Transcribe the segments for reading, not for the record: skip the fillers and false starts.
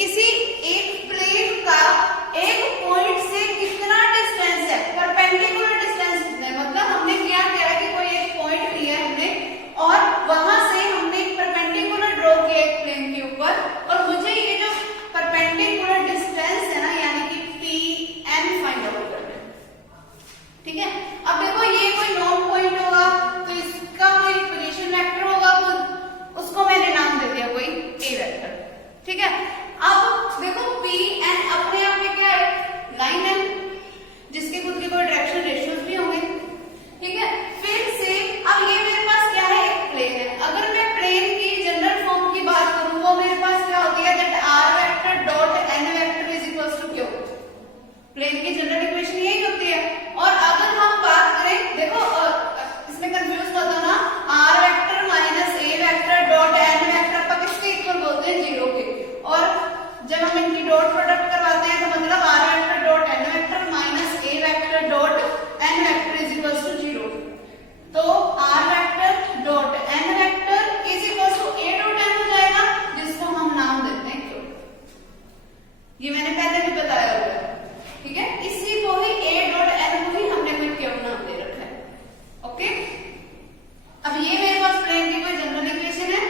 किसी एक प्लेन का एक पॉइंट से कितना डिस्टेंस है, परपेंडिकुलर डिस्टेंस कितना है। मतलब हमने क्या किया है कि कोई एक पॉइंट लिया है हमने और वहां से हमने एक परपेंडिकुलर ड्रॉ किया एक प्लेन के ऊपर, और मुझे ये जो परपेंडिकुलर डिस्टेंस है ना यानी कि Pn फाइंड आउट करना है। ठीक है, अब देखो ये कोई नोन पॉइंट होगा तो इसका कोई पोजीशन वेक्टर होगा, तो उसको मैंने नाम दे दिया कोई A वेक्टर। ठीक है, अब देखो Pn अपने आप में क्या है, लाइन है जिसके खुद के कोई डायरेक्शन रेशियोज भी होंगे। ठीक है, फिर से अब ये मेरे पास क्या है, एक प्लेन है। अगर मैं प्लेन की जनरल फॉर्म की बात करूं वो मेरे पास क्या होती है, that r vector dot n vector is equals to q। Plane की जनरल इक्वेशन यही होती है। और अगर हम बात करें, देखो इसमें कंफ्यूज मत होना, r vector minus a vector dot n vector पर किसके इक्वल बोलते हैं, 0 के। और जब हम इनकी डॉट प्रोडक्ट करवाते हैं तो मतलब r vector dot n vector minus a vector dot n vector is equals to 0। तो r vector dot n vector is equals to a dot n हो जाएगा, जिसको हम नाम देते हैं q। ये मैंने पहले भी बताया हुआ है। ठीक है, इसी को ही a डॉट n को ही हमने कोई q नाम दे रखा है। ओके, अब ये मेरे पास प्लेन की कोई जनरल इक्वेशन है।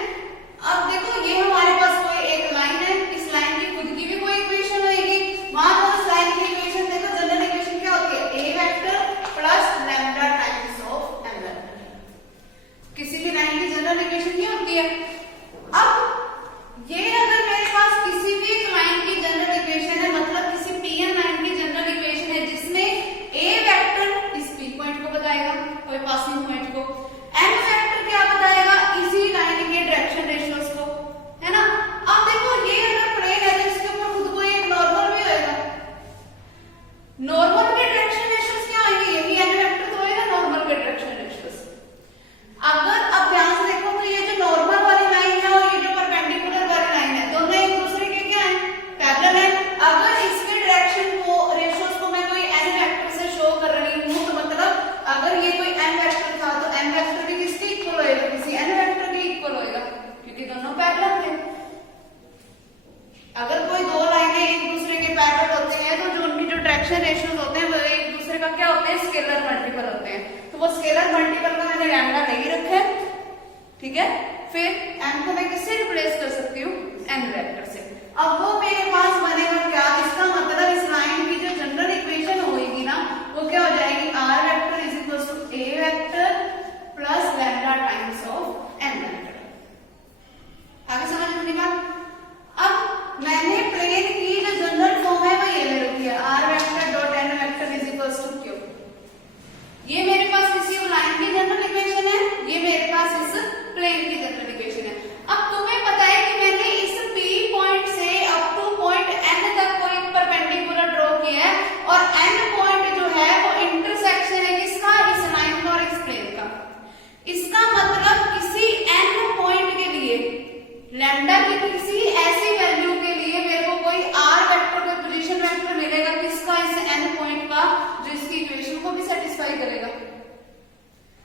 अब देखो ये हमारे पास कोई एक लाइन है, इस लाइन की खुद की भी कोई इक्वेशन होगी। वहां पर उस लाइन की इक्वेशन देखो, जनरल इक्वेशन क्या होती है, a vector plus lambda times of n vector. किसी भी लाइन की जनरल इक्वेशन क्या होती है। अब ये अगर मेरे पास किसी भी एक लाइन की जनरल इक्वेशन है, मतलब किसी Pn लाइन की जनरल इक्वेशन है जिसमें a वेक्टर इस P पॉइंट को बताएगा, कोई पासिंग पॉइंट को, n वेक्टर क्या बताएगा, इसी लाइन के डायरेक्शन रेशियोज को, है ना। अब देखो ये अगर प्लेन है तो इसके ऊपर खुद को एक नॉर्मल भी होगा। नॉर्मल के डायरेक्शन रेशियोज क्या होंगे, ये भी n वेक्टर तो होगा नॉर्मल के डायरेक्शन रेशियोज। अगर अब ध्यान से देखो तो ये जो नॉर्मल वाली लाइन है और ये जो परपेंडिकुलर वाली लाइन है, दोनों एक दूसरे के क्या है, पैरेलल है। अगर इसके डायरेक्शन को रेशियोज को मैं कोई n वेक्टर से शो कर रही हूं तो मतलब अगर ये कोई n वेक्टर था तो n वेक्टर भी किसके इक्वल होएगा, किसी n वेक्टर के इक्वल होएगा, क्योंकि दोनों पैरेलल है। अगर कोई दो लाइनें एक दूसरे के पैरेलल होते हैं तो जो उनकी जो डायरेक्शन रेशियोज होते हैं वो एक दूसरे का क्या होते हैं, स्केलर मल्टीपल होते हैं। तो वो स्केलर मल्टीपल का मैंने लैम्डा नहीं रखा है। ठीक है, फिर n को मैं किससे रिप्लेस कर सकती हूँ, n वेक्टर से। अब वो मेरे पास बनेगा क्या, इसका मतलब इस लाइन की जो जनरल इक्वेशन होगी ना वो क्या हो जाएगी, r vector is equals to a vector plus lambda times of n vector. आगे समझ में बात। अब मैंने प्लेन की जो जनरल फॉर्म है वो ये ले रखी है, r vector dot n vector is equals to q। ये मेरे पास किसी लाइन की जनरल इक्वेशन है, ये मेरे पास इस प्लेन की जनरल इक्वेशन है। अब तुम्हें पता है कि मैंने इस P पॉइंट से अप टू पॉइंट n तक कोई परपेंडिकुलर ड्रॉ किया है, और n पॉइंट जो है वो इंटरसेक्शन है किसका, इस लाइन का और इस प्लेन का। इसका मतलब किसी n पॉइंट के लिए लैम्डा की किसी ऐसी वैल्यू के लिए मेरे को कोई r वेक्टर कोई पोजीशन वेक्टर मिलेगा किसका, इस n पॉइंट का, जो इसकी इक्वेशन को भी सेटिस्फाई करेगा।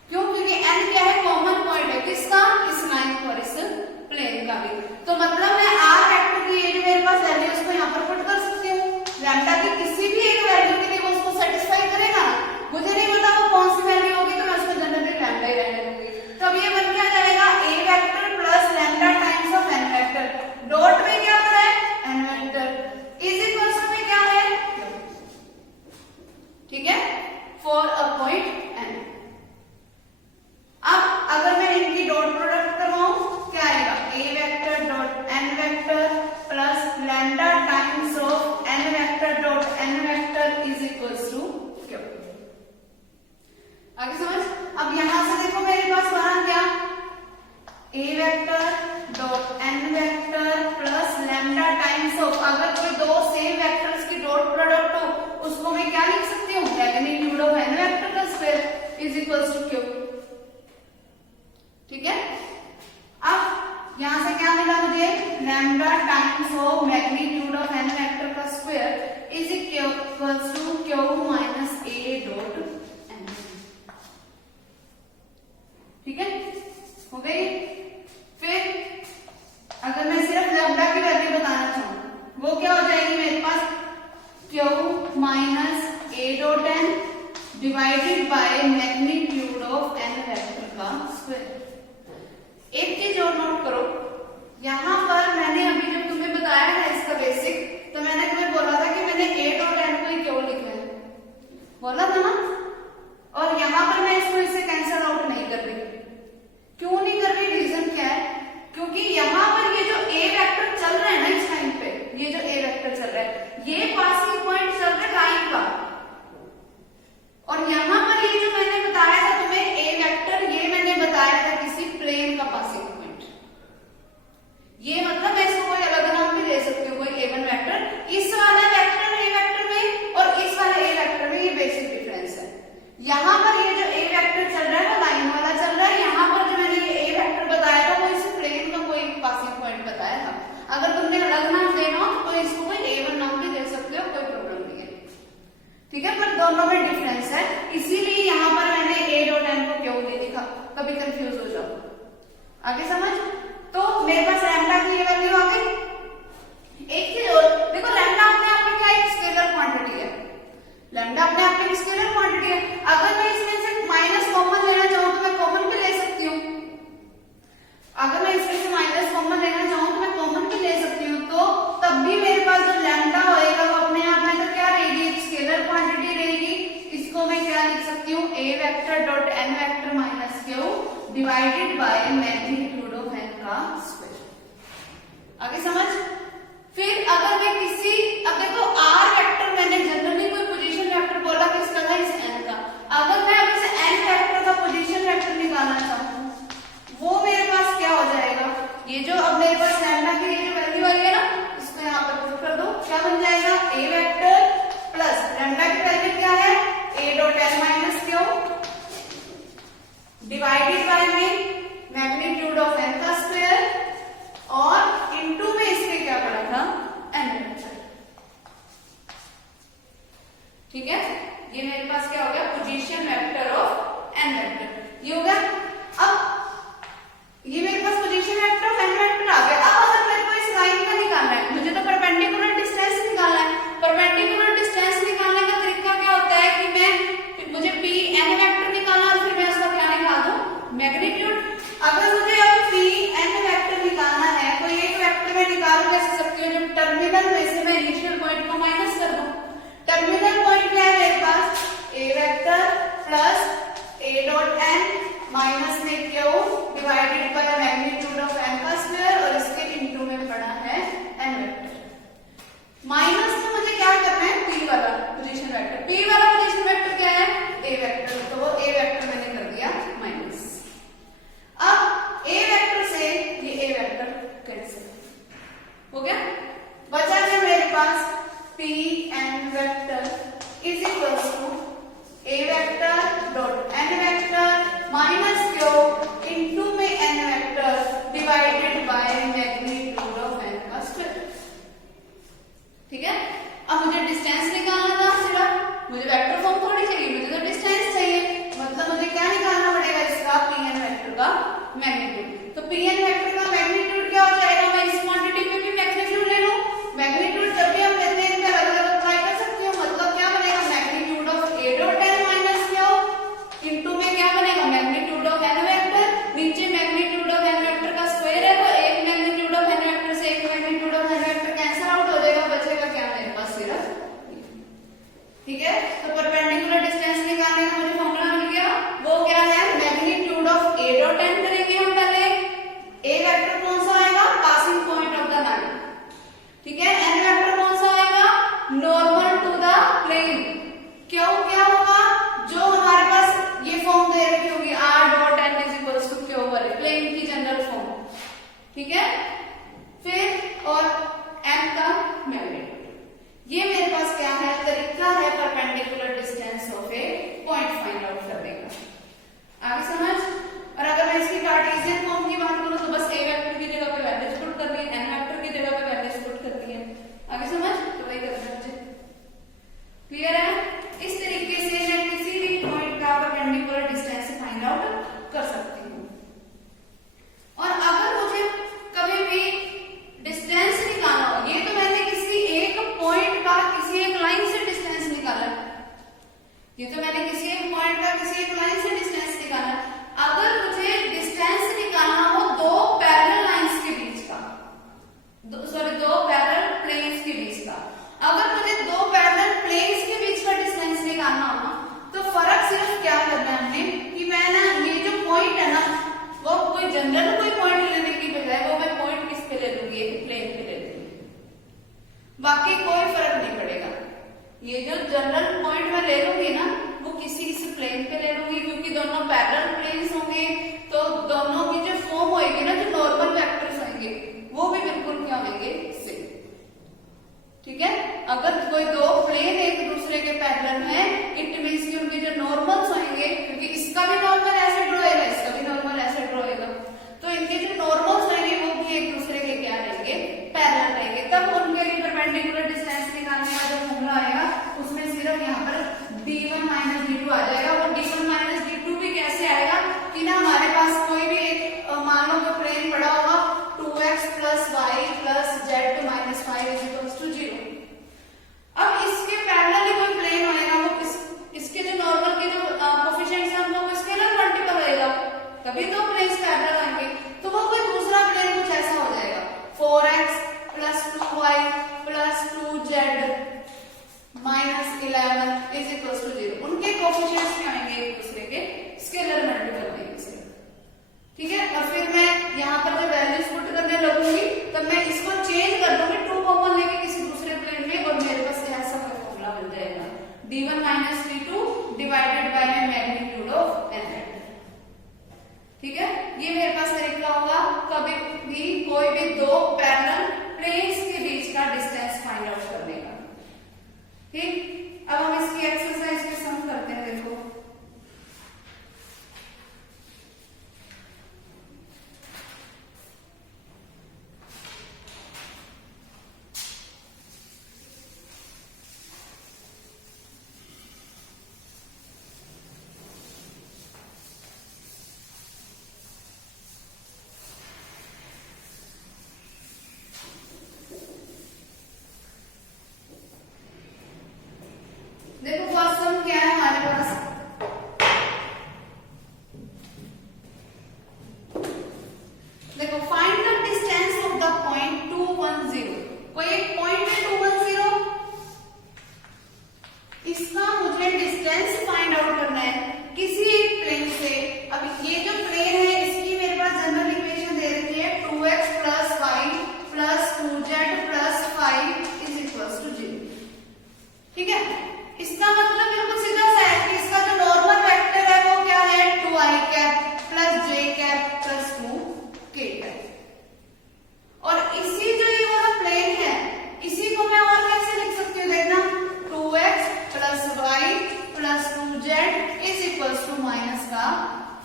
क्यों, क्योंकि n क्या है, कॉमन पॉइंट है किसका, इस लाइन और इस प्लेन का भी। तो मतलब मैं r वेक्टर की ये जो मेरे पास वैल्यू उसको यहाँ पर पुट कर सकती हूँ, लैम्डा की किसी भी एक वैल्यू के लिए वो उसको सेटिस्फाई करेगा। मुझे नहीं पता वो कौन सी वैल्यू होगी तो मैं उसको जनरली लैम्डा ही रहने दूंगी। तो अब ये बन क्या जाएगा, a vector plus lambda times of n vector, dot में क्या हो रहा है, n वेक्टर इज इक्वल्स में क्या है, ठीक है, फॉर अ पॉइंट n। अब अगर मैं इनकी डॉट प्रोडक्ट करवाऊं क्या आएगा, a vector dot n vector plus lambda times of n vector dot n vector is equals to q। आगे समझ। अब यहां से देखो मेरे पास बना क्या, a vector dot n vector plus lambda times of, अगर कोई दो सेम वेक्टर्स की डॉट प्रोडक्ट हो उसको मैं क्या लिख सकती हूँ, मैग्नीट्यूड ऑफ n वेक्टर का square is equals to q। ठीक है, अब यहां से क्या मिला मुझे, lambda times of magnitude of n vector का square is equals to q minus a dot n। ठीक है, हो गई। फिर अगर मैं सिर्फ लैम्डा की वैल्यू बताना चाहूँ वो क्या हो जाएगी मेरे पास Q minus A dot n divided by magnitude of n vector का स्क्वायर। एक चीज और नोट करो, यहाँ पर मैंने अभी जब तुम्हें बताया था इसका बेसिक, तो मैंने तुम्हें बोला था कि मैंने A डॉट n को ही क्यों लिखा है, बोला था ना। और यहाँ पर मैं इसको इससे कैंसल आउट नहीं कर रही। क्यों नहीं कर रही, रीजन क्या है, क्योंकि यहाँ पर ये जो A वेक्टर चल रहा है ना इस टाइम पे, ये जो A वेक्टर चल रहा है, ये पासिंग पॉइंट चल रहा है लाइन का। और यहाँ पर ये जो मैंने बताया था तुम्हें A वेक्टर, ये मैंने बताया था किसी प्लेन का पासिंग पॉइंट। ये मतलब मैं इसको कोई अलग नाम भी दे सकती हूँ, कोई A1 वेक्टर। इस वाला वेक्टर A वेक्टर में और इस वाले A वेक्टर में ये बेसिक डिफरेंस है। यहाँ पर ये जो A वेक्टर चल रहा है वो लाइन वाला चल रहा है, यहाँ पर जो मैंने ये A वेक्टर बताया था वो इस प्लेन का कोई पासिंग पॉइंट बताया था। अगर तुमने अलग नाम देना हो तो इसको कोई A1 नाम भी दे सकते हो, कोई प्रॉब्लम नहीं है, ठीक है। पर दोनों में डिफरेंस है, इसीलिए यहाँ पर मैंने A डॉट n को क्यों नहीं लिखा, कभी कंफ्यूज हो जाओ। आगे समझ। तो मेरे पास लैम्डा की ये वैल्यू आ गई। एक चीज और देखो, लैम्डा अपने आप में क्या एक स्केलर क्वांटिटी है, लैम्डा अपने आप में एक स्केलर क्वांटिटी है। अगर मैं इसमें से माइनस कॉमन लेना चाहूँ तो मैं कॉमन भी ले सकती हूँ। अगर मैं इसमें से माइनस कॉमन लेना चाहूँ तो मैं कॉमन भी ले सकती हूँ, तो तब भी मेरे पास जो लैम्डा होएगा वो अपने आप में तो क्या रहेगी, एक स्केलर क्वांटिटी रहेगी। इसको मैं क्या लिख सकती हूँ, A vector dot n vector minus Q divided by magnitude of n का स्क्वायर। आगे समझ। फिर अगर मैं किसी, अब देखो R वेक्टर मैंने जनरली कोई पोजीशन वेक्टर बोला किसका था, इस n का। अगर मैं अब इस n वेक्टर का पोजीशन वेक्टर निकालना चाहूँ, वो मेरे पास क्या हो जाएगा, ये जो अब मेरे पास लैम्डा की ये जो वैल्यू आई है ना, इसको यहाँ पर पुट कर दो, क्या बन जाएगा, A वेक्टर प्लस लैम्डा की वैल्यू क्या है, A dot n minus Q divided by में मैग्नीट्यूड ऑफ n का स्क्वायर और इनटू में इसके क्या पड़ा था, n वेक्टर। ठीक है, ये मेरे पास क्या हो गया, position vector of n vector, ये हो गया। अब ये मेरे पास position vector of n vector आ गया। अब अगर मेरे को इस लाइन का निकालना है, मुझे तो परपेंडिकुलर डिस्टेंस निकालना है। परपेंडिकुलर डिस्टेंस निकालने का तरीका क्या होता है कि मुझे p n वेक्टर निकालना और फिर मैं उसका क्या निकाल दूं, मैग्नीट्यूड। अगर मुझे अब p n वेक्टर निकालना है, कोई एक वेक्टर में निकाल कैसे सकती हूँ, जब टर्मिनल में से मैं इनिशियल पॉइंट को माइनस कर दूं। टर्मिनल पॉइंट क्या है मेरे पास, A vector plus A dot n minus में Q divided by magnitude of n का स्क्वायर और इसके इनटू में पड़ा है n वेक्टर। माइनस में मुझे क्या करना है, P वाला पोजीशन वेक्टर। P वाला पोजीशन वेक्टर क्या है, A वेक्टर, तो वो A वेक्टर मैंने कर दिया माइनस। अब A वेक्टर से ये A वेक्टर कैंसिल हो गया, बचा है मेरे पास P n vector is equals to A vector dot n vector minus Q into में n vector divided by magnitude of n का स्क्वायर। ठीक है, अब मुझे डिस्टेंस निकालना था, सिर्फ मुझे वेक्टर फॉर्म थोड़ी चाहिए, मुझे तो डिस्टेंस चाहिए। मतलब मुझे क्या निकालना पड़ेगा, इसका Pn वेक्टर का मैग्नीट्यूड। तो Pn वेक्टर का मैग्नीट्यूड क्या हो जाएगा, मैं इस क्वांटिटी में भी मैग्नीट्यूड ले लूं। मैग्नीट्यूड जब भी हम लेते हैं इसमें अलग अलग अप्लाई कर सकती हूँ। मतलब क्या बनेगा, magnitude of A dot n minus Q into में क्या बनेगा, मैग्नीट्यूड ऑफ n वेक्टर, नीचे मैग्नीट्यूड ऑफ n वेक्टर का स्क्वायर है बाकी कोई फर्क नहीं पड़ेगा। ये जो जनरल पॉइंट मैं ले लूंगी ना वो किसी इस प्लेन पे ले लूंगी, क्योंकि दोनों पैरेलल प्लेन्स होंगे, तो दोनों की जो फॉर्म होएगी ना, जो नॉर्मल वेक्टर्स होंगे वो भी बिल्कुल क्या होंगे, सेम। ठीक है, अगर कोई दो प्लेन एक दूसरे के पैरेलल हैं, इट मींस कि उनके जो नॉर्मल्स होंगे, क्योंकि इसका भी नॉर्मल ऐसे ड्रॉ होएगा, इसका भी नॉर्मल ऐसे ड्रॉ होएगा, तो इनके जो नॉर्मल्स होंगे वो भी एक दूसरे के क्या रहेंगे, पैरेलल रहेंगे। तब उनके लिए परपेंडिकुलर डिस्टेंस निकालने का जो फॉर्मूला आएगा उसमें सिर्फ यहाँ पर d1 माइनस d2 आ जाएगा। वो d1 माइनस d2 भी कैसे आएगा कि ना हमारे पास कोई भी एक मान लो कोई प्लेन पड़ा होगा 2x plus y plus z minus 5 is equals to 0। अब इसके पैरेलल कोई प्लेन होएगा, वो इसके जो नॉर्मल के जो कोएफिशिएंट्स हैं उनको स्केलर मल्टीपल होएगा, तभी तो प्लेन्स पैरेलल आएंगे। तो वो कोई दूसरा प्लेन कुछ ऐसा हो जाएगा 4x plus 2y plus 2z minus 11 is equals to 0। उनके कोएफिशिएंट्स क्या आएंगे, एक दूसरे के स्केलर मल्टीपल होंगे। ठीक है, और फिर मैं यहाँ पर जब वैल्यूज पुट करने लगूंगी तब मैं इसको चेंज कर दूंगी 2 कॉमन लेके किसी दूसरे प्लेन में, और मेरे पास ऐसा कोई फॉर्मूला बन जाएगा d1 minus d2 divided by magnitude of n। ठीक है, ये मेरे पास तरीका होगा कभी भी कोई भी दो पैरेलल प्लेन्स के बीच का डिस्टेंस फाइंड आउट करने का। ठीक, अब हम इसकी एक्सरसाइज के सम करते हैं। देखो देखो फर्स्ट सम क्या है हमारे पास, देखो find the distance of the point 2 1 0। कोई एक पॉइंट है 2 1 0, इसका मुझे डिस्टेंस फाइंड आउट करना है किसी एक प्लेन से। अब ये जो प्लेन है इसकी मेरे पास जनरल इक्वेशन दे रखी है 2x plus y plus 2z plus 5 is equals to 0। ठीक है, इसका मतलब बिल्कुल सीधा सा है कि इसका जो नॉर्मल वेक्टर है वो क्या है 2i cap plus j cap plus 2k cap. और इसी जो ये वाला प्लेन है इसी को मैं और कैसे लिख सकती हूँ, देखना 2x plus y plus 2z is equals to minus का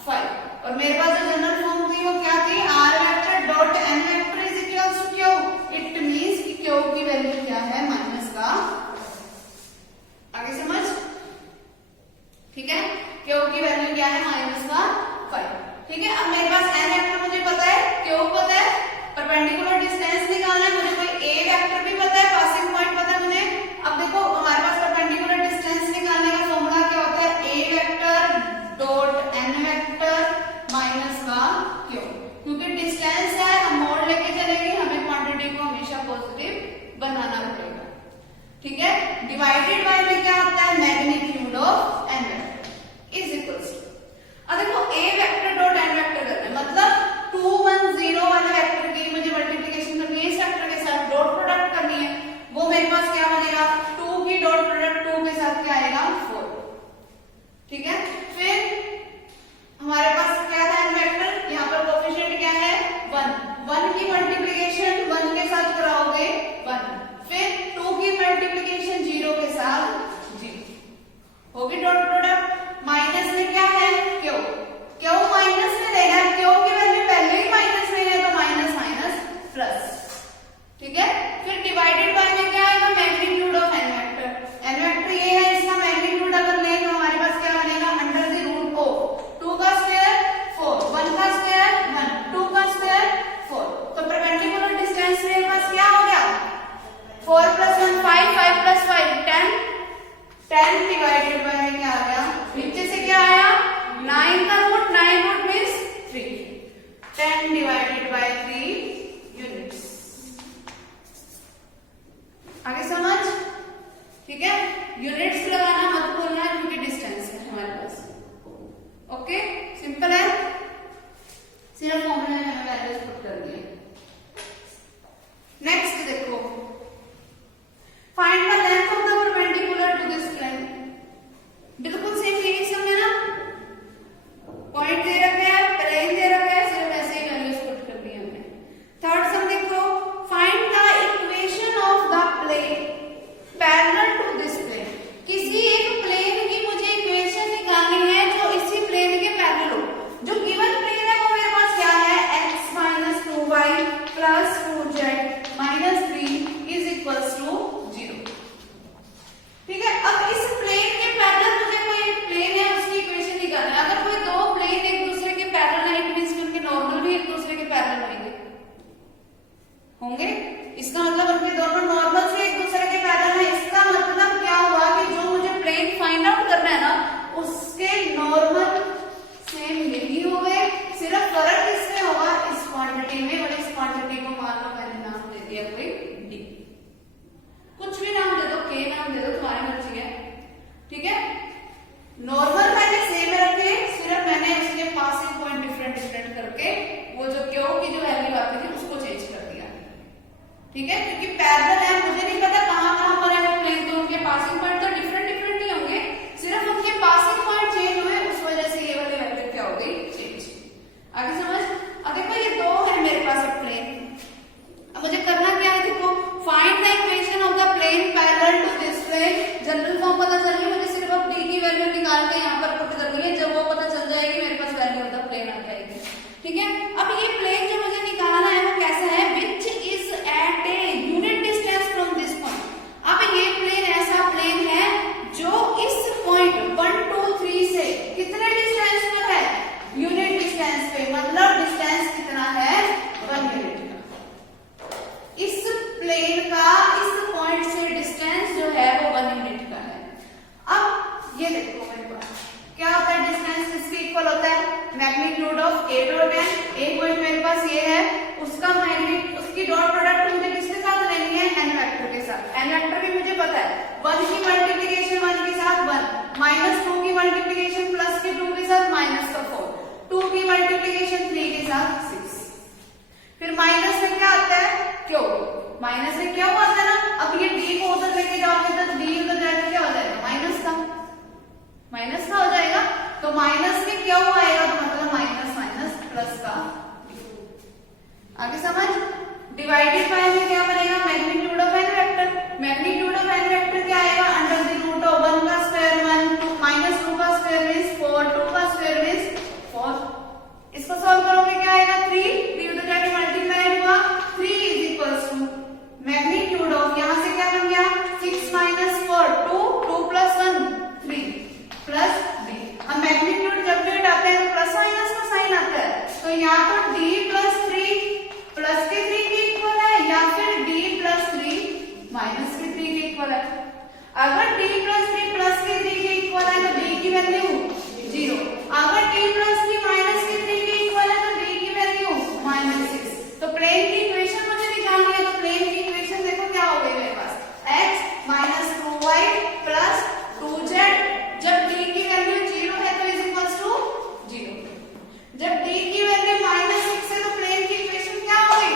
5। और मेरे पास जो जनरल फॉर्म थी वो क्या थी, r vector dot n vector is equals to q। It means कि q की वैल्यू क्या है, माइनस का। आगे समझ, ठीक है, क्यू की वैल्यू क्या है, माइनस का 5। ठीक है, अब मेरे पास n वेक्टर मुझे पता है, क्यू पता है, परपेंडिकुलर डिस्टेंस निकालना है, मुझे कोई a वेक्टर भी पता है, पासिंग पॉइंट पता है मुझे। अब देखो हमारे पास परपेंडिकुलर डिस्टेंस निकालने का फॉर्मूला क्या होता है, a vector dot n vector minus का क्यू। क्योंकि डिस्टेंस है, हम मोड लेके चलेंगे, हमें क्वांटिटी को हमेशा पॉजिटिव बनाना पड़ेगा। ठीक है, डिवाइडेड बाय में क्या होता है, magnitude of n vector is equals to, अब देखो a vector dot n vector करना है, मतलब 2 1 0 वाले वेक्टर की मुझे मल्टीप्लिकेशन करनी है, इस वेक्टर के साथ डॉट प्रोडक्ट करनी है। वो मेरे पास क्या बनेगा, 2 की डॉट प्रोडक्ट 2 के साथ क्या आएगा 4। ठीक है, फिर हमारे पास क्या था n वेक्टर, यहाँ पर कोएफिशिएंट क्या है 1, 1 की मल्टीप्लिकेशन 1 के साथ कराओगे 1, फिर 2 की मल्टीप्लिकेशन 0 के साथ 0 होगी डॉट प्रोडक्ट। माइनस में क्या है क्यू, क्यू माइनस में लेना है, क्यू की वैल्यू पहले ही माइनस में है तो माइनस माइनस प्लस। ठीक है, फिर डिवाइडेड बाय में क्या आएगा, magnitude of n vector. n vector ये है, इसका मैग्नीट्यूड अगर लें तो हमारे पास क्या बनेगा, अंडर द रूट ऑफ 2 का स्क्वायर 4, 1 का स्क्वायर 1, 2 का स्क्वायर 4। तो परपेंडिकुलर डिस्टेंस मेरे पास क्या हो गया, 4 प्लस 1 5, 5 प्लस 5 10, 10 डिवाइडेड बाय में क्या आ गया, नीचे से क्या आया 9 का root, 9 root means 3, 10 divided by 3 units. आगे समझ, ठीक है, यूनिट्स लगाना मत भूलना क्योंकि डिस्टेंस है हमारे पास। ओके, सिंपल है, सिर्फ फॉर्मूले में हमें वैल्यूज पुट करनी है। नेक्स्ट देखो इक्वल्स टू 0। ठीक है, अब इस प्लेन के पैरेलल मुझे कोई एक प्लेन है उसकी इक्वेशन निकालना है। अगर कोई दो प्लेन एक दूसरे के पैरेलल है, इट मींस कि उनके नॉर्मल भी एक दूसरे के पैरेलल होंगे। इसका मतलब उनके दोनों नॉर्मल से एक दूसरे के पैरेलल है। इसका मतलब क्या हुआ कि जो मुझे प्लेन फाइंड आउट करना है ना, उसके नॉर्मल सेम यही हो गए, सिर्फ फर्क किसमें होगा, इस क्वांटिटी में। और इस क्वांटिटी को मान लो मैंने नाम दे दिया कोई डी, कुछ भी नाम दे दो, के नाम दे दो, तुम्हारी मर्जी है। ठीक है, नॉर्मल मैंने सेम रखे, सिर्फ मैंने उसके पासिंग पॉइंट डिफरेंट डिफरेंट करके वो जो क्यू की जो वैल्यू आती थी उसको चेंज कर दिया। ठीक है, क्योंकि पैरेलल है, मुझे नहीं पता कहां कहां पर है वो प्लेन, तो उनके पासिंग पॉइंट तो डिफरेंट डिफरेंट ही होंगे, सिर्फ उनके पासिंग पॉइंट चेंज हुए, उस वजह से ये वाली वैल्यू क्या हो गई, चेंज। आगे समझ। अब देखो ये दो है मेरे पास एक प्लेन, अब मुझे करना क्या है, देखो find the equation of the plane parallel to this plane. General form पता चल गई मुझे, सिर्फ अब डी की वैल्यू निकाल के यहाँ पर पुट करनी है। जब वो पता चल जाएगी मेरे पास वैल्यू ऑफ द प्लेन आ जाएगी। ठीक है, अब ये प्लेन जो मुझे निकालना है वो कैसा है, which is at a unit distance from this point. अब ये प्लेन ऐसा प्लेन है जो इस पॉइंट 1 2 3 से कितने डिस्टेंस पर है, यूनिट डिस्टेंस पे, मतलब डिस्टेंस कितना है, 1 यूनिट का। इस प्लेन का इस पॉइंट से डिस्टेंस जो है वो 1 यूनिट का है। अब ये देखो मेरे पास क्या होता है, डिस्टेंस किसके इक्वल होता है, magnitude of a dot n. एक पॉइंट मेरे पास ये है, उसका मैग्नीट्यूड, उसकी डॉट प्रोडक्ट मुझे किसके साथ लेनी है, एन वेक्टर के साथ। एन वेक्टर भी मुझे पता है, 1 की मल्टीप्लिकेशन 1 के साथ 1, -2 की मल्टीप्लिकेशन प्लस के 2 के साथ -4, 2 की मल्टीप्लिकेशन 3 के साथ 6। फिर माइनस में क्या आता है, क्यों, माइनस में क्या आता है ना, अब ये डी को उधर लेके जाओगे तो डी उधर जाके क्या हो जाएगा, माइनस का हो जाएगा। तो माइनस में क्या आएगा, तो मतलब माइनस माइनस प्लस का। आगे समझ। डिवाइडेड बाय में क्या बनेगा, magnitude of n vector. Magnitude of n vector क्या आएगा, अंडर द रूट ऑफ 1 का स्क्वायर 1, -2 का स्क्वायर मींस 4, 2 का स्क्वायर मींस 4। इसको सॉल्व करोगे क्या आएगा, 3 उधर जाके मल्टीप्लाई हुआ, 3 is equals to magnitude of, यहां से क्या बन गया, 6 - 4, 2 प्लस 1 3 प्लस डी। अब मैग्नीट्यूड जब भी हटाते हैं तो प्लस माइनस का साइन आता है, तो यहाँ तो डी प्लस 3 प्लस के 3 के इक्वल है, या फिर डी प्लस 3 माइनस के 3 के इक्वल है। अगर डी प्लस 3 प्लस के 3 के इक्वल है तो डी की वैल्यू 0। अगर डी प्लस 3 माइनस के 3 के इक्वल है तो डी की वैल्यू -6। तो प्लेन की इक्वेशन मुझे निकालनी है, तो प्लेन की इक्वेशन देखो क्या हो गई मेरे पास, x - 2y प्लस 2z। जब d की वैल्यू 0 है तो इज इक्वल्स टू 0। जब d की वैल्यू -6 है तो प्लेन की इक्वेशन क्या होगी,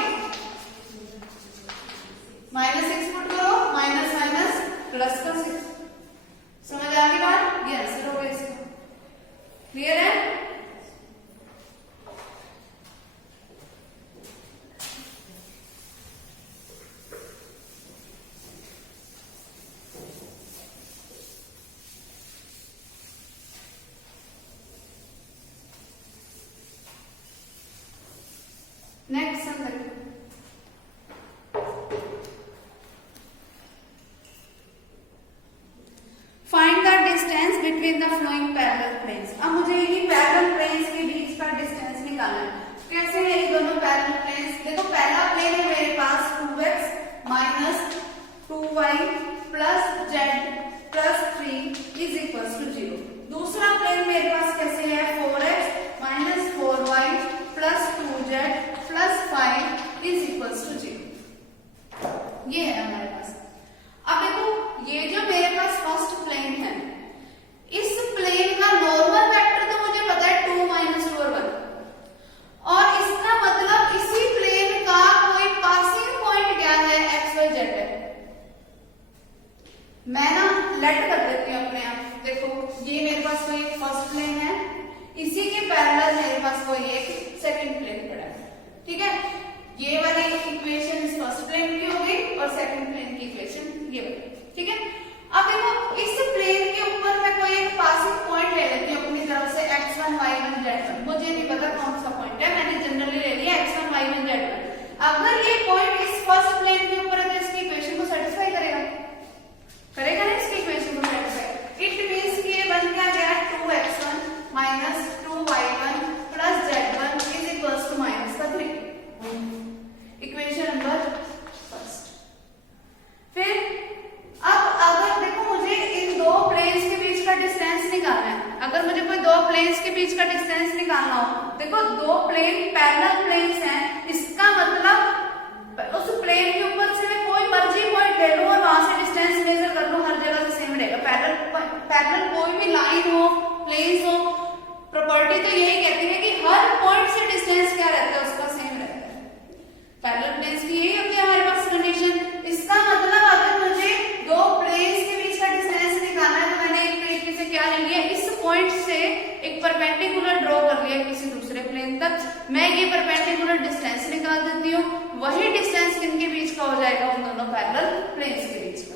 -6 पुट करो, माइनस माइनस प्लस का 6। समझ आ गई बात, ये आंसर हो गया इसका। क्लियर है। नेक्स्ट सम देखो, find the distance between the following parallel planes. अब मुझे इन्हीं पैरेलल प्लेन्स के बीच का डिस्टेंस निकालना है। कैसे है ये दोनों पैरेलल प्लेन्स, देखो पहला प्लेन है मेरे पास 2x - 2y plus z plus 3 is equals to 0। दूसरा प्लेन मेरे पास कैसे है, 4x - 4y plus 2z plus 5 is equals to 0। ये है हमारे पास। अब देखो ये जो मेरे पास फर्स्ट प्लेन है, इस प्लेन का नॉर्मल वेक्टर तो मुझे पता है 2 - 2 और 1, और इसका मतलब इसी प्लेन का कोई पासिंग पॉइंट क्या है, x y z है। मैं ना लेट कर देती हूँ अपने आप। देखो ये मेरे पास कोई एक फर्स्ट प्लेन है, इसी के पैरेलल मेरे पास कोई एक सेकंड प्लेन पड़ा है। ठीक है, ये वाली इक्वेशन इस फर्स्ट प्लेन की हो गई और सेकंड प्लेन की इक्वेशन ये वाली। ठीक है, अब देखो इस प्लेन के ऊपर मैं कोई एक पासिंग पॉइंट ले लेती हूँ अपनी तरफ से, x1 y1 z1। मुझे नहीं पता कौन सा पॉइंट है, मैंने जनरली ले लिया x1 y1 z1। अगर ये पॉइंट इस फर्स्ट प्लेन के ऊपर है तो इसकी इक्वेशन को पैरेलल कोई भी लाइन हो, प्लेन्स हो, प्रॉपर्टी तो यही कहती है कि हर पॉइंट से डिस्टेंस क्या रहता है, उसका सेम रहता है। पैरेलल प्लेन्स की यही होती है हमारे पास कंडीशन। इसका मतलब अगर मुझे दो प्लेन्स के बीच का डिस्टेंस निकालना है तो मैंने एक तरीके से क्या ले लिया, इस पॉइंट से एक परपेंडिकुलर ड्रॉ कर लिया किसी दूसरे प्लेन तक, मैं ये परपेंडिकुलर डिस्टेंस निकाल देती हूँ, वही डिस्टेंस किनके बीच का हो जाएगा, उन दोनों पैरेलल प्लेन्स के बीच का।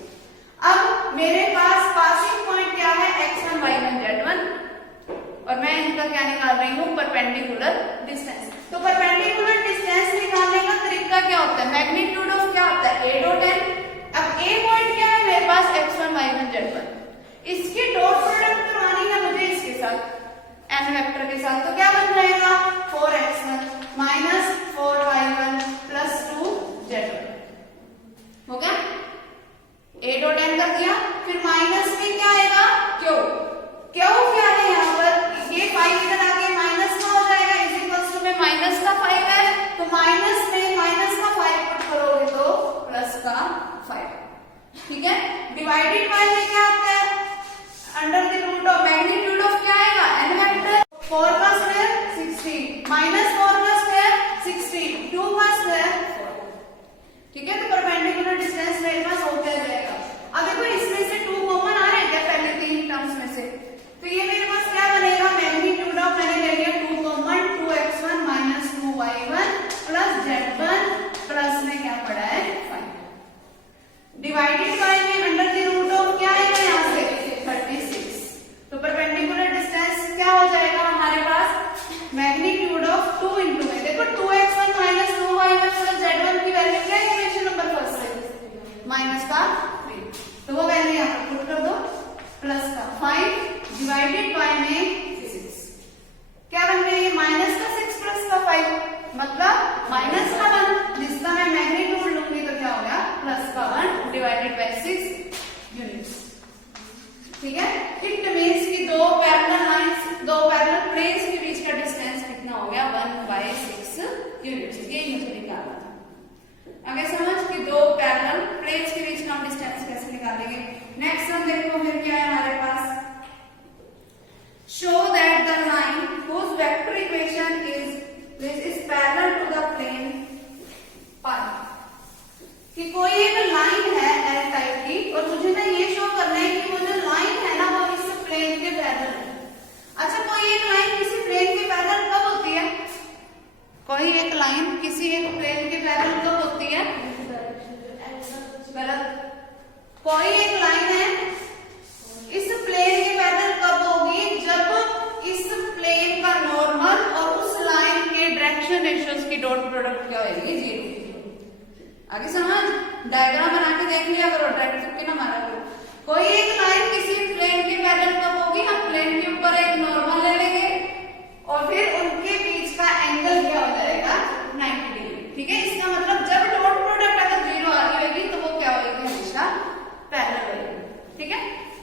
अब मेरे पास पासिंग पॉइंट क्या है, x1 y1 z1, और मैं इनका क्या निकाल रही हूँ, परपेंडिकुलर डिस्टेंस। तो परपेंडिकुलर डिस्टेंस निकालने का तरीका क्या होता है, मैग्नीट्यूड ऑफ क्या होता है, a डॉट n। अब a पॉइंट क्या है मेरे पास, x1 y1 z1, इसकी डॉट प्रोडक्ट करवानी है मुझे इसके साथ, n वेक्टर के साथ। तो क्या बन जाएगा, 4x1 minus 4y1 plus 2z1 हो गया। a डॉट n कर दिया, फिर माइनस में क्या आएगा, q। q क्या है यहाँ पर, ये 5 इधर आके माइनस का हो जाएगा, इज इक्वल्स टू में माइनस का 5 है, तो माइनस में माइनस का 5 पुट करोगे तो प्लस का 5, ठीक है। डिवाइडेड बाय में क्या आता है, under the root of magnitude of क्या आएगा, n वेक्टर, 4 का स्क्वायर 16 माइनस 4 का स्क्वायर 16, 2 का स्क्वायर 4, ठीक है। तो परपेंडिकुलर डिस्टेंस मेरे पास हो क्या जाएगा। अब देखो इसमें से 2 कॉमन आ रहे हैं क्या पहले तीन टर्म्स में से, तो ये मेरे पास क्या बनेगा, मैग्नीट्यूड ऑफ मैंने ले लिया 2 common, 2x1 minus 2y1 plus z1 plus में क्या पड़ा है 5, डिवाइडेड बाय में अंडर द रूट ऑफ क्या आएगा यहाँ से 36। तो परपेंडिकुलर डिस्टेंस क्या हो जाएगा हमारे पास, मैग्नीट्यूड ऑफ 2 इंटू में देखो 2x1 minus 2y1 plus z1 की वैल्यू क्या है इक्वेशन नंबर फर्स्ट से, माइनस का 3, तो वो वैल्यू यहाँ पर पुट कर दो, प्लस का 5 डिवाइडेड बाय में 6, क्या बन गया ये माइनस का 6 प्लस का 5, मतलब माइनस का 1, जिसका मैं मैग्नीट्यूड लूंगी तो क्या हो गया, प्लस का 1 डिवाइडेड बाय 6 यूनिट्स, ठीक है। इट मींस कि दो पैरेलल लाइंस, दो पैरेलल प्लेन्स के बीच का डिस्टेंस कितना हो गया, 1/6 यूनिट्स, यही मुझे निकालना था। आगे समझ कि दो पैरेलल प्लेन्स के बीच का हम डिस्टेंस कैसे निकालेंगे। नेक्स्ट हम देखो फिर क्या है हमारे पास, show that the line whose vector equation is parallel to the plane pi, कि कोई एक लाइन है एल टाइप की और मुझे ना ये शो करना है कि वो जो लाइन है ना वो इस प्लेन के पैरेलल है। अच्छा, कोई एक लाइन किसी प्लेन के पैरेलल कब होती है, कोई एक लाइन किसी एक प्लेन के पैरेलल कब होती है, गलत, कोई एक लाइन है इस प्लेन के पैरेलल कब होगी, जब इस प्लेन का नॉर्मल और उस लाइन के डायरेक्शन रेशियोज की डॉट प्रोडक्ट क्या होगी, 0। आगे समझ, डायग्राम बना के देख लिया करो, डायरेक्ट तुक्के ना मारा करो। कोई एक लाइन किसी प्लेन के पैरेलल कब होगी, हम प्लेन के ऊपर एक नॉर्मल ले लेंगे और फिर उनके बीच का एंगल क्या हो जाएगा, 90 डिग्री, ठीक है। इसका मतलब जब डॉट प्रोडक्ट अगर 0 आ रही होगी तो वो क्या होगी, हमेशा पैरेलल होगी, ठीक है।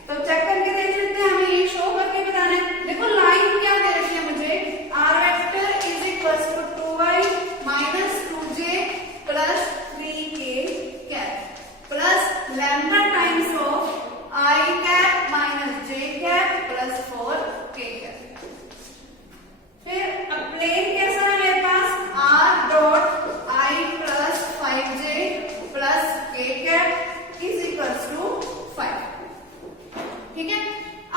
तो चेक करके देख लेते हैं, हमें ये शो करके बताना है। देखो लाइन क्या दे रखी है मुझे, r vector is equals to 2y minus 2j plus 3k cap plus lambda times of i cap minus j cap plus 4k cap. फिर अब प्लेन कैसा है मेरे पास, r डॉट i plus 5j plus k cap is equals to 5, ठीक है।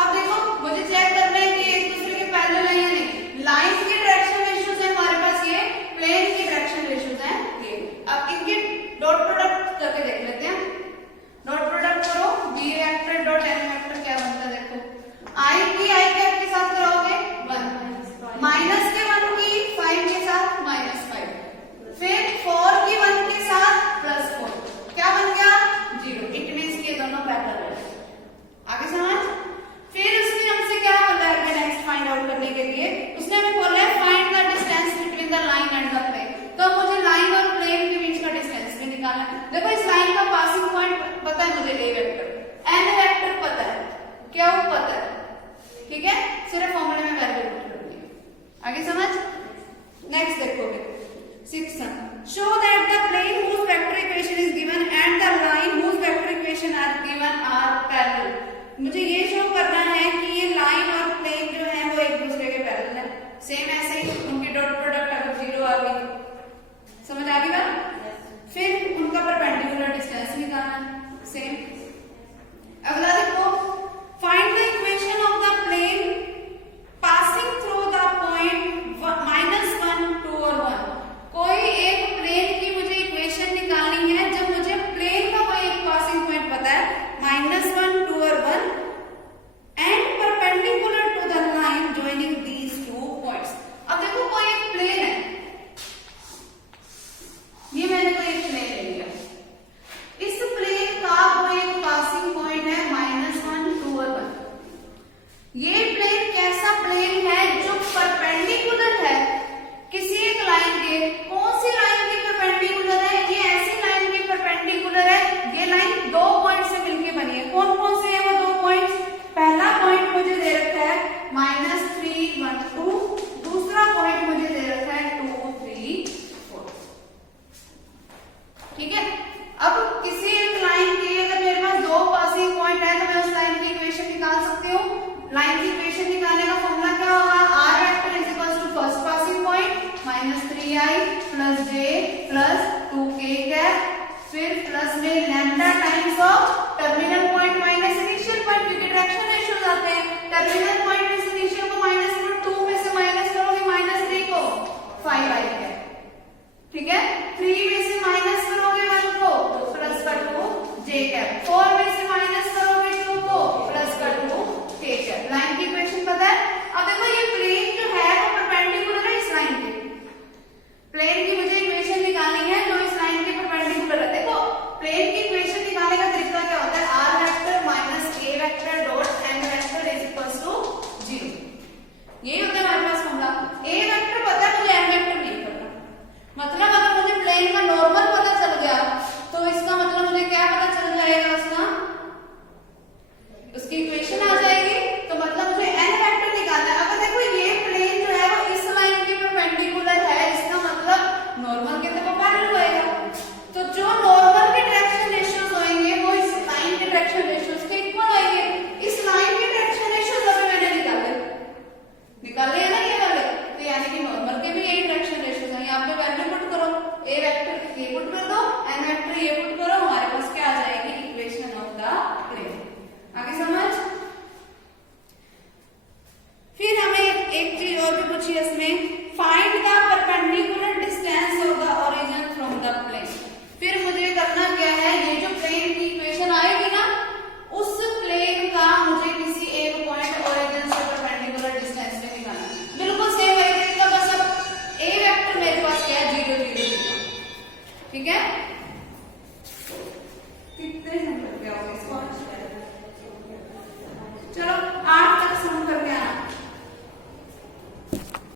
अब देखो मुझे चेक करना है कि एक दूसरे के पैरेलल है या नहीं। लाइन के डायरेक्शन रेशियोज है हमारे पास ये, प्लेन के डायरेक्शन रेशियोज है ये। अब इनके डॉट प्रोडक्ट करके देख लेते हैं, डॉट प्रोडक्ट करो, b vector dot n vector क्या बनता है देखो, i की i कैप के साथ कराओगे 1, माइनस के 1 की 5 के साथ -5, फिर 4 की 1 के साथ +4, क्या बन गया 0। इट मींस कि ये दोनों पैरेलल है। आगे समझ, फिर उसने हमसे क्या बोला है नेक्स्ट फाइंड आउट करने के लिए, उसने हमें बोला है find the distance between the line and the plane. तो मुझे लाइन और प्लेन के बीच का डिस्टेंस भी निकालना है। देखो इस लाइन का पासिंग पॉइंट पता है मुझे, a वेक्टर, n वेक्टर पता है, क्या वो पता है, ठीक है, सिर्फ फॉर्मूले में वैल्यू पुट करनी है। आगे समझ, नेक्स्ट देखोगे 6, show that the plane whose vector equation is given and the line whose vector equation are given are parallel। मुझे ये शो करना अब किसी एक लाइन की अगर मेरे पास दो पासिंग पॉइंट है तो मैं उस लाइन की इक्वेशन निकाल सकती हूँ। लाइन की इक्वेशन निकालने का फॉर्मूला क्या होगा, r vector is equal to first passing point minus 3i plus j plus 2k cap, फिर प्लस में lambda times of terminal point minus initial point, क्योंकि डायरेक्शन रेशियोज आते हैं। टर्मिनल पॉइंट में से इनिशियल को माइनस करो, 2 में से माइनस करोगे माइनस 3 को 5i कैप, ठीक है। 3 में से माइनस करोगे 1 को तो प्लस का 2 j कैप, 4 में से माइनस करोगे 2 को प्लस का 2 k कैप। लाइन की इक्वेशन पता है। अब देखो ये प्लेन जो है वो परपेंडिकुलर है इस लाइन के, प्लेन की मुझे इक्वेशन निकालनी है जो इस लाइन के परपेंडिकुलर है। देखो प्लेन की इक्वेशन निकालने का तरीका क्या होता है, r vector minus a vector dot n vector is equal to 0, यही होता है हमारे पास फॉर्मूला। a वेक्टर पता है मुझे, n वेक्टर नहीं पता। मतलब अगर मुझे प्लेन का नॉर्मल पता चल गया तो इसका मतलब मुझे क्या पता चल जाएगा, उसकी इक्वेशन आ जाएगी। तो मतलब मुझे n वेक्टर निकालना है। अगर देखो ये प्लेन जो है वो इस लाइन के परपेंडिकुलर है, इसका मतलब नॉर्मल के तो पैरेलल होएगा। तो जो नॉर्मल के डायरेक्शन रेशियोज होंगे वो इस लाइन के डायरेक्शन रेशियोज के इक्वल होंगे। इस लाइन के डायरेक्शन रेशियोज अभी मैंने निकाले है ना ये वाले, तो यानी कि नॉर्मल के भी यही डायरेक्शन रेशियोज हैं। यहाँ पे वैल्यू पुट करो, a वेक्टर ये पुट कर दो, n वेक्टर ये पुट करो, हमारे पास क्या आ जाएगी, इक्वेशन ऑफ द प्लेन। आगे समझ। फिर हमें एक चीज और भी पूछी है इसमें, find the perpendicular distance of the origin from the plane. फिर मुझे करना क्या है, ये जो प्लेन की इक्वेशन आएगी ना, उस प्लेन का मुझे किसी एक पॉइंट ओरिजिन से परपेंडिकुलर डिस्टेंस में निकालना है। बिल्कुल सेम वही तरीका, बस अब a वेक्टर मेरे पास क्या है, 0 0 0, ठीक है। कितने नंबर क्या होगा इसको, चलो